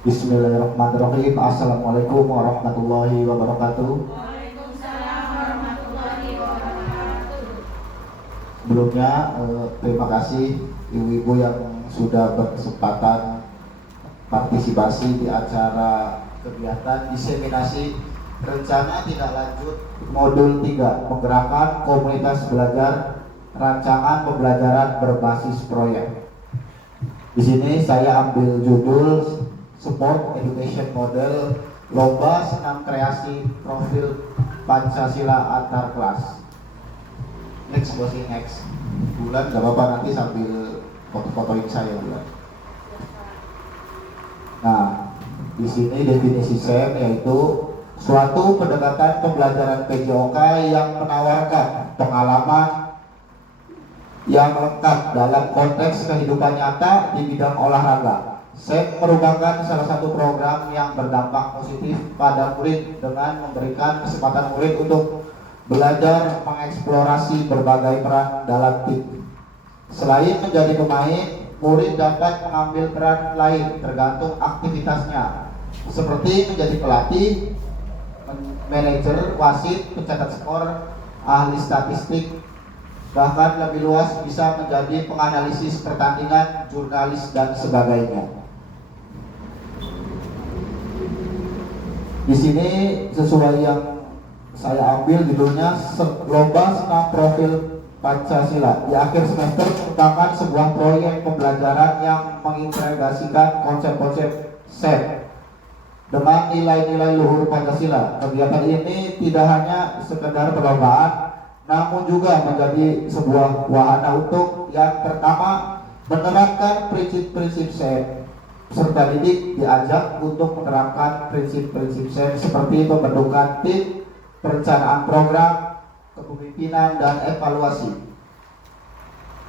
Bismillahirrahmanirrahim. Assalamualaikum warahmatullahi wabarakatuh. Waalaikumsalam warahmatullahi wabarakatuh. Sebelumnya terima kasih ibu-ibu yang sudah berkesempatan partisipasi di acara kegiatan diseminasi rencana tindak lanjut modul 3 menggerakkan komunitas belajar rancangan pembelajaran berbasis proyek. Di sini saya ambil judul Support Education Model Lomba Senam Kreasi Profil Pancasila Antar Kelas. Next, bosnya next. Bulan gak apa-apa, nanti sambil foto-fotoin saya bulan. Nah, di sini definisi SEM yaitu suatu pendekatan pembelajaran PJOK yang menawarkan pengalaman yang lengkap dalam konteks kehidupan nyata di bidang olahraga. SEM merupakan salah satu program yang berdampak positif pada murid dengan memberikan kesempatan murid untuk belajar mengeksplorasi berbagai peran dalam tim. Selain menjadi pemain, murid dapat mengambil peran lain tergantung aktivitasnya, seperti menjadi pelatih, manajer, wasit, pencatat skor, ahli statistik, bahkan lebih luas bisa menjadi penganalisis pertandingan, jurnalis, dan sebagainya. Di sini sesuai yang saya ambil judulnya Lomba Senam Profil Pancasila. Di akhir semester merupakan sebuah proyek pembelajaran yang mengintegrasikan konsep-konsep SEM dengan nilai-nilai luhur Pancasila. Kegiatan ini tidak hanya sekedar perlombaan, namun juga menjadi sebuah wahana untuk yang pertama menerapkan prinsip-prinsip SEM. Peserta didik diajak untuk menerapkan prinsip-prinsip SEM seperti pembentukan tim, perencanaan program, kepemimpinan, dan evaluasi.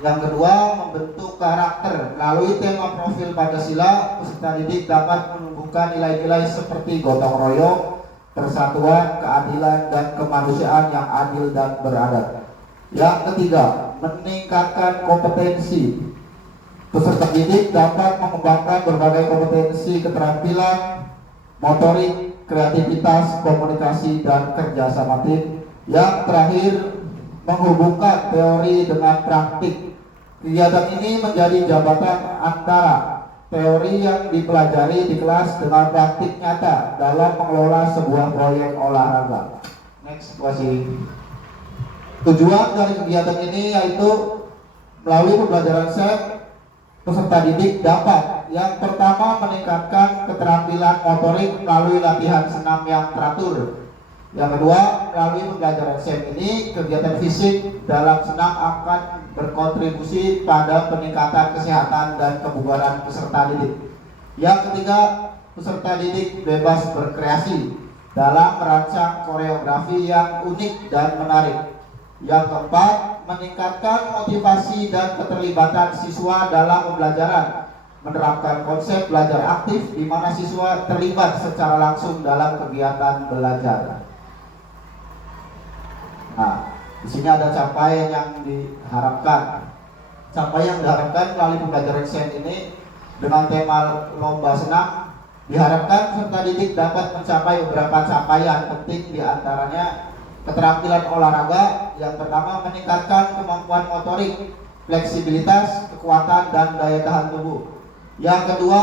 Yang kedua, membentuk karakter. Melalui tema profil Pancasila, peserta didik dapat menumbuhkan nilai-nilai seperti gotong royong, persatuan, keadilan, dan kemanusiaan yang adil dan beradab. Yang ketiga, meningkatkan kompetensi. Peserta didik dapat mengembangkan berbagai kompetensi keterampilan, motorik, kreativitas, komunikasi, dan kerjasama tim. Yang terakhir, menghubungkan teori dengan praktik. Kegiatan ini menjadi jambatan antara teori yang dipelajari di kelas dengan praktik nyata dalam mengelola sebuah proyek olahraga. Next, masih. Tujuan dari kegiatan ini yaitu melalui pembelajaran SEM, peserta didik dapat yang pertama meningkatkan keterampilan motorik melalui latihan senam yang teratur. Yang kedua, melalui pembelajaran SEM ini, kegiatan fisik dalam senam akan berkontribusi pada peningkatan kesehatan dan kebugaran peserta didik. Yang ketiga, peserta didik bebas berkreasi dalam merancang koreografi yang unik dan menarik. Yang keempat, meningkatkan motivasi dan keterlibatan siswa dalam pembelajaran, menerapkan konsep belajar aktif di mana siswa terlibat secara langsung dalam kegiatan belajar. Nah, di sini ada capaian yang diharapkan. Capaian yang diharapkan melalui pembelajaran SEM ini dengan tema lomba senam, diharapkan peserta didik dapat mencapai beberapa capaian penting, diantaranya keterampilan olahraga. Yang pertama, meningkatkan kemampuan motorik, fleksibilitas, kekuatan, dan daya tahan tubuh. Yang kedua,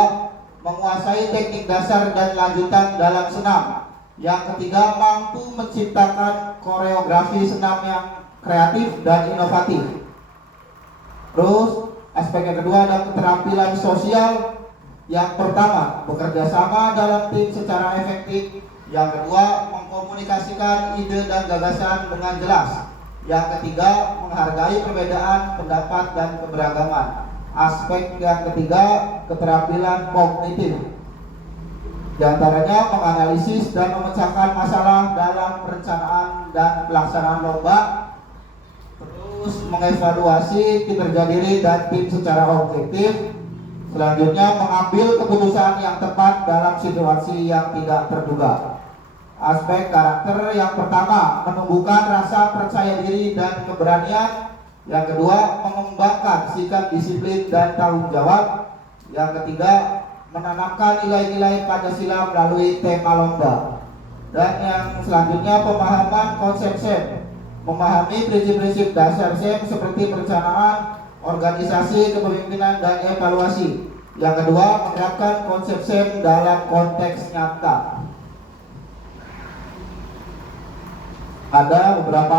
menguasai teknik dasar dan lanjutan dalam senam. Yang ketiga, mampu menciptakan koreografi senam yang kreatif dan inovatif. Terus, aspek yang kedua adalah keterampilan sosial. Yang pertama, bekerja sama dalam tim secara efektif. Yang kedua, mengkomunikasikan ide dan gagasan dengan jelas. Yang ketiga, menghargai perbedaan pendapat dan keberagaman. Aspek yang ketiga, keterampilan kognitif. Di antaranya menganalisis dan memecahkan masalah dalam perencanaan dan pelaksanaan lomba. Terus mengevaluasi kinerja diri dan tim secara objektif. Selanjutnya, mengambil keputusan yang tepat dalam situasi yang tidak terduga. Aspek karakter yang pertama, menumbuhkan rasa percaya diri dan keberanian. Yang kedua, mengembangkan sikap disiplin dan tanggung jawab. Yang ketiga, menanamkan nilai-nilai Pancasila melalui tema lomba. Dan yang selanjutnya pemahaman konsep SEM, memahami prinsip-prinsip dasar SEM seperti perencanaan, organisasi, kepemimpinan, dan evaluasi. Yang kedua, menerapkan konsep SEM dalam konteks nyata. Ada beberapa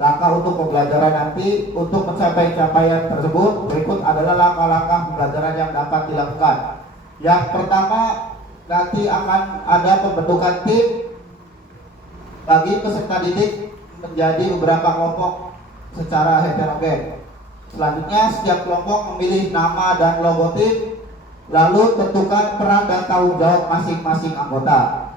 langkah untuk pembelajaran nanti. Untuk mencapai capaian tersebut, berikut adalah langkah-langkah pembelajaran yang dapat dilakukan. Yang pertama, nanti akan ada pembentukan tim bagi peserta didik menjadi beberapa kelompok secara heterogen. Selanjutnya, setiap kelompok memilih nama dan logo tim, lalu tentukan peran dan tanggung jawab masing-masing anggota.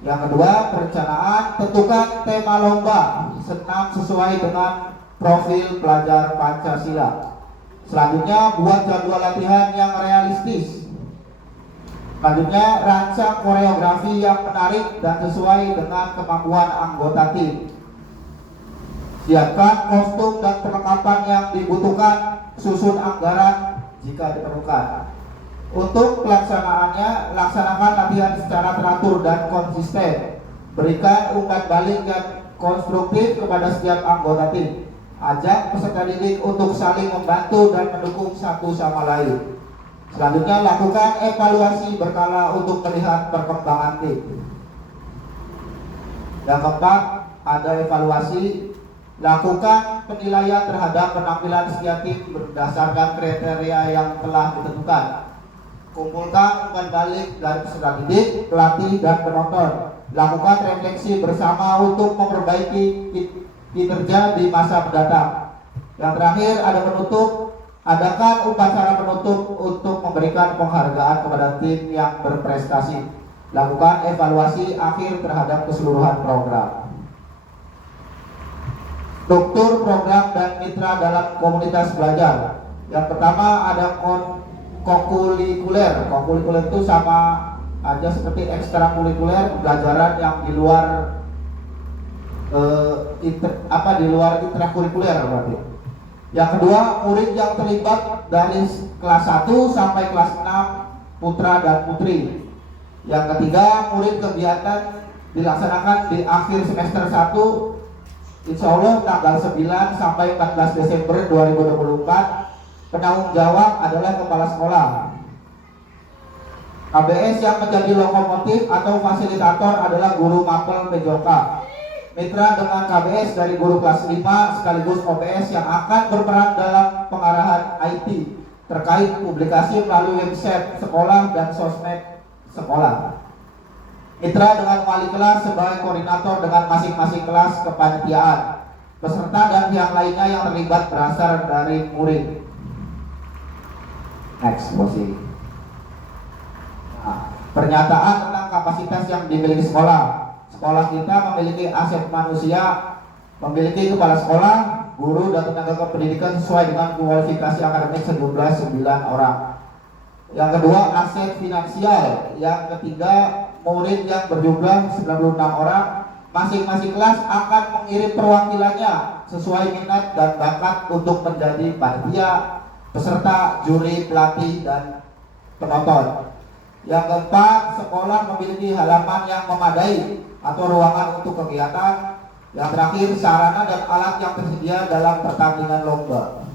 Yang kedua, perencanaan, tentukan tema lomba senam sesuai dengan profil pelajar Pancasila. Selanjutnya, buat jadwal latihan yang realistis. Selanjutnya, rancang koreografi yang menarik dan sesuai dengan kemampuan anggota tim. Siapkan kostum dan perlengkapan yang dibutuhkan, susun anggaran jika diperlukan. Untuk pelaksanaannya, laksanakan latihan secara teratur dan konsisten. Berikan umpan balik yang konstruktif kepada setiap anggota tim. Ajak peserta didik untuk saling membantu dan mendukung satu sama lain. Selanjutnya, lakukan evaluasi berkala untuk melihat perkembangan tim. Yang keempat, ada evaluasi. Lakukan penilaian terhadap penampilan setiap tim berdasarkan kriteria yang telah ditentukan. Kumpulkan umpan balik dari peserta didik, pelatih, dan penonton. Lakukan refleksi bersama untuk memperbaiki kinerja di masa mendatang. Yang terakhir, ada penutup. Adakan upacara penutup untuk memberikan penghargaan kepada tim yang berprestasi. Lakukan evaluasi akhir terhadap keseluruhan program. Struktur program dan mitra dalam komunitas belajar. Yang pertama, ada kokulikuler. Kokulikuler itu sama aja seperti ekstrakurikuler, pembelajaran yang di luar di luar intrakurikuler berarti. Yang kedua, murid yang terlibat dari kelas 1 sampai kelas 6, putra dan putri. Yang ketiga, murid kegiatan dilaksanakan di akhir semester 1, insya Allah tanggal 9 sampai 14 Desember 2024. Penanggung jawab adalah kepala sekolah. KBS yang menjadi lokomotif atau fasilitator adalah guru mapel PJOK. Mitra dengan KBS dari guru kelas 5 sekaligus OPS yang akan berperan dalam pengarahan IT terkait publikasi melalui website sekolah dan sosmed sekolah. Mitra dengan wali kelas sebagai koordinator dengan masing-masing kelas kepanitiaan. Peserta dan pihak lainnya yang terlibat berasal dari murid. Next, posisi. Nah, pernyataan tentang kapasitas yang dimiliki sekolah. Sekolah kita memiliki aset manusia, memiliki kepala sekolah, guru, dan tenaga kependidikan sesuai dengan kualifikasi akademik sejumlah 9 orang. Yang kedua, aset finansial. Yang ketiga, murid yang berjumlah 96 orang. Masing-masing kelas akan mengirim perwakilannya sesuai minat dan bakat untuk menjadi panitia, peserta, juri, pelatih, dan penonton. Yang keempat, sekolah memiliki halaman yang memadai atau ruangan untuk kegiatan. Yang terakhir, sarana dan alat yang tersedia dalam pertandingan lomba.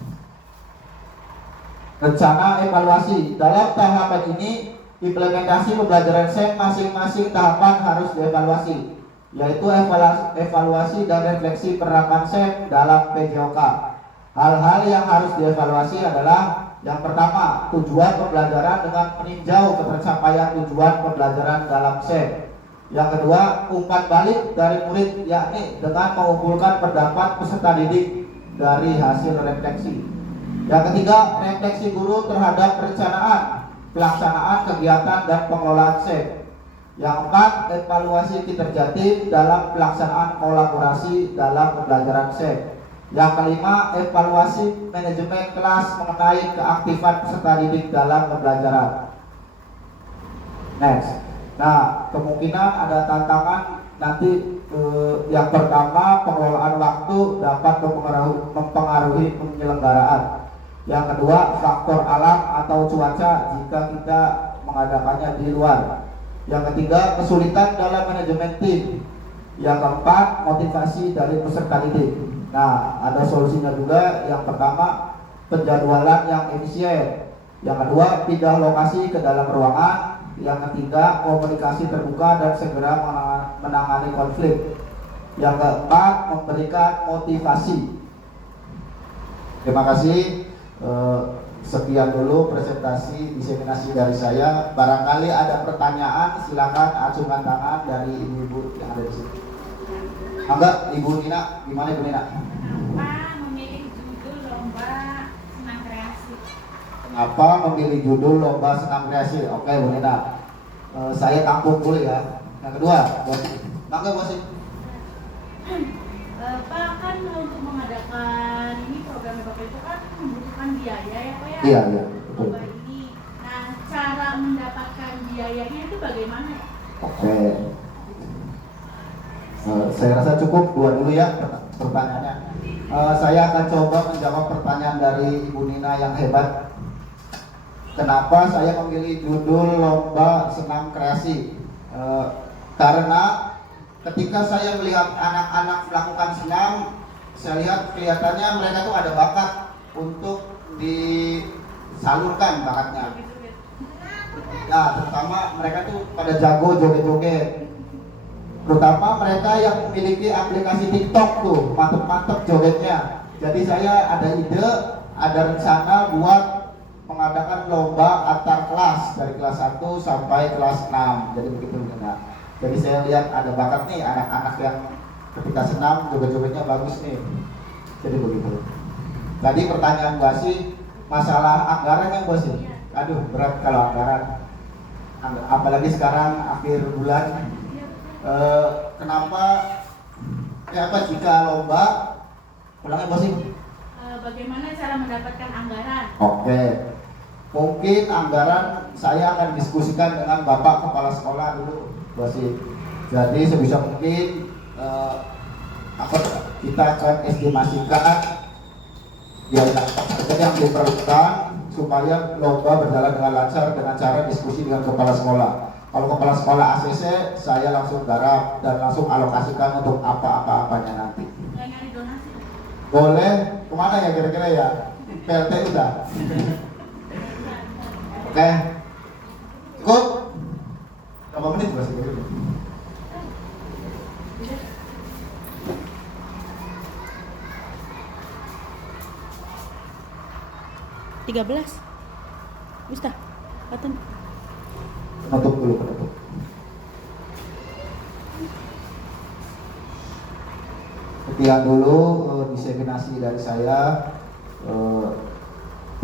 Rencana evaluasi. Dalam tahapan ini, implementasi pembelajaran SEM masing-masing tahapan harus dievaluasi, yaitu evaluasi dan refleksi penerapan SEM dalam PJOK. Hal-hal yang harus dievaluasi adalah yang pertama, tujuan pembelajaran dengan meninjau ketercapaian tujuan pembelajaran dalam SEM. Yang kedua, umpan balik dari murid, yakni dengan mengumpulkan pendapat peserta didik dari hasil refleksi. Yang ketiga, refleksi guru terhadap perencanaan, pelaksanaan kegiatan dan pengelolaan SEM. Yang keempat, evaluasi kinerja tim dalam pelaksanaan kolaborasi dalam pembelajaran SEM. Yang kelima, evaluasi manajemen kelas mengenai keaktifan peserta didik dalam pembelajaran. Next. Nah, kemungkinan ada tantangan nanti. Yang pertama, pengelolaan waktu dapat mempengaruhi penyelenggaraan. Yang kedua, faktor alam atau cuaca jika kita mengadakannya di luar. Yang ketiga, kesulitan dalam manajemen tim. Yang keempat, motivasi dari peserta didik. Nah, ada solusinya juga. Yang pertama, penjadwalan yang efisien. Yang kedua, pindah lokasi ke dalam ruangan. Yang ketiga, komunikasi terbuka dan segera menangani konflik. Yang keempat, memberikan motivasi. Terima kasih. Sekian dulu presentasi diseminasi dari saya. Barangkali ada pertanyaan, silakan acungkan tangan dari ibu-ibu yang ada di sini. Angga, Ibu Nina, gimana Ibu Nina? Kenapa memilih judul lomba senam kreasi? Kenapa memilih judul lomba senam kreasi? Oke Bu Nina, saya tampung dulu ya. Yang kedua, Angga masih. Pak, kan untuk mengadakan ini program Bapak itu kan membutuhkan biaya ya Pak ya? Iya, betul. Lomba ini. Nah, cara mendapatkan biayanya itu bagaimana ya? Oke. Saya rasa cukup dua dulu ya pertanyaannya. Saya akan coba menjawab pertanyaan dari Ibu Nina yang hebat. Kenapa saya memilih judul lomba senam kreasi? Karena ketika saya melihat anak-anak melakukan senam, saya lihat kelihatannya mereka tuh ada bakat untuk disalurkan bakatnya. Ya, terutama mereka tuh pada jago joget-joget. Terutama mereka yang memiliki aplikasi TikTok tuh, mantep-mantep jogetnya. Jadi saya ada ide, ada rencana buat mengadakan lomba antar kelas dari kelas 1 sampai kelas 6. Jadi begitu enggak. Jadi saya lihat ada bakat nih anak-anak yang ketika senam joget-jogetnya bagus nih. Jadi begitu. Tadi pertanyaan Mbak Sih, masalah anggaran yang Mbak Sih. Aduh, berat kalau anggaran. Apalagi sekarang akhir bulan. Kenapa jika lomba ulangnya Mbak Sih? Bagaimana cara mendapatkan anggaran? Oke. Mungkin anggaran saya akan diskusikan dengan Bapak Kepala Sekolah dulu, Mbak Sih. Jadi sebisa mungkin kita akan estimasikan biaya yang diperlukan supaya lomba berjalan dengan lancar dengan cara diskusi dengan Kepala Sekolah. Kalau Kepala Sekolah ACC, saya langsung garap dan langsung alokasikan untuk apa-apanya nanti. Nggak nyari donasi? Boleh, kemana ya kira-kira ya? PLT udah. Oke. Cukup? Berapa menit Mas? 13. Bisa? Kapan? Penutup dulu, penutup. Sekian dulu diseminasi dari saya.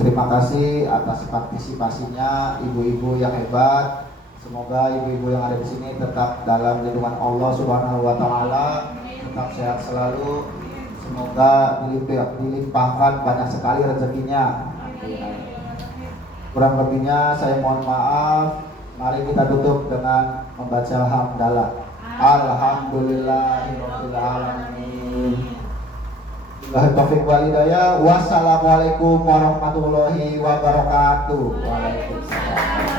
Terima kasih atas partisipasinya ibu-ibu yang hebat. Semoga ibu-ibu yang ada di sini tetap dalam lindungan Allah Subhanahu wa taala, tetap sehat selalu. Semoga dilimpahkan banyak sekali rezekinya. Kurang lebihnya saya mohon maaf. Mari kita tutup dengan membaca hamdalah. Alhamdulillahirabbil alamin. Taufiq wal hidayah. Wassalamualaikum warahmatullahi wabarakatuh. Waalaikumsalam.